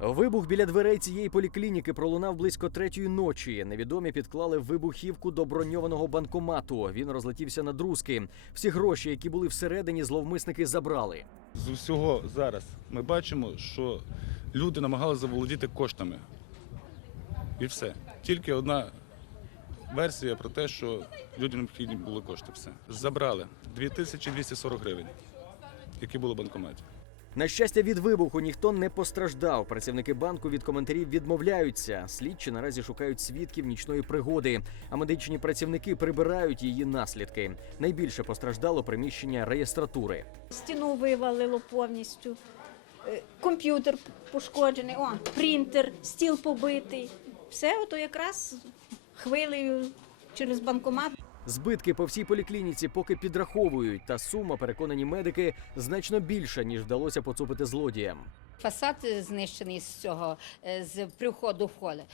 Вибух біля дверей цієї поліклініки пролунав близько третьої ночі. Невідомі підклали вибухівку до броньованого банкомату. Він розлетівся на друзки. Всі гроші, які були всередині, зловмисники забрали. З усього зараз ми бачимо, що люди намагалися заволодіти коштами. І все. Тільки одна версія про те, що людям необхідні були кошти. Все. Забрали 2240 гривень, які були в банкоматі. На щастя, від вибуху ніхто не постраждав. Працівники банку від коментарів відмовляються. Слідчі наразі шукають свідків нічної пригоди, а медичні працівники прибирають її наслідки. Найбільше постраждало приміщення реєстратури. Стіну вивалило повністю, е, комп'ютер пошкоджений, о, принтер, стіл побитий. Все ото якраз хвилею через банкомат. Збитки по всій поліклініці поки підраховують, та сума, переконані медики, значно більша ніж вдалося поцупити злодіям. Фасад знищений з цього е, з приходу в холе.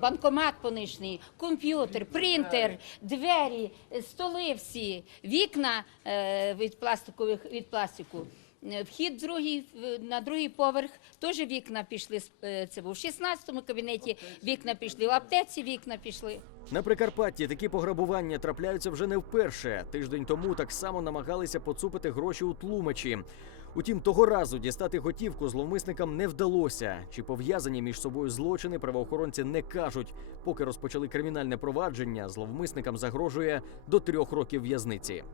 Банкомат понищений, комп'ютер, принтер, двері, е, столи всі, вікна е, від пластикових від пластику. Е, Вхід другий на другий поверх теж вікна пішли. з- е, Це був в 16-му кабінеті. Вікна пішли в аптеці. Вікна пішли. На Прикарпатті такі пограбування трапляються вже не вперше. Тиждень тому так само намагалися поцупити гроші у тлумачі. Утім, того разу дістати готівку зловмисникам не вдалося. Чи пов'язані між собою злочини правоохоронці не кажуть. Поки розпочали кримінальне провадження, зловмисникам загрожує до трьох років в'язниці.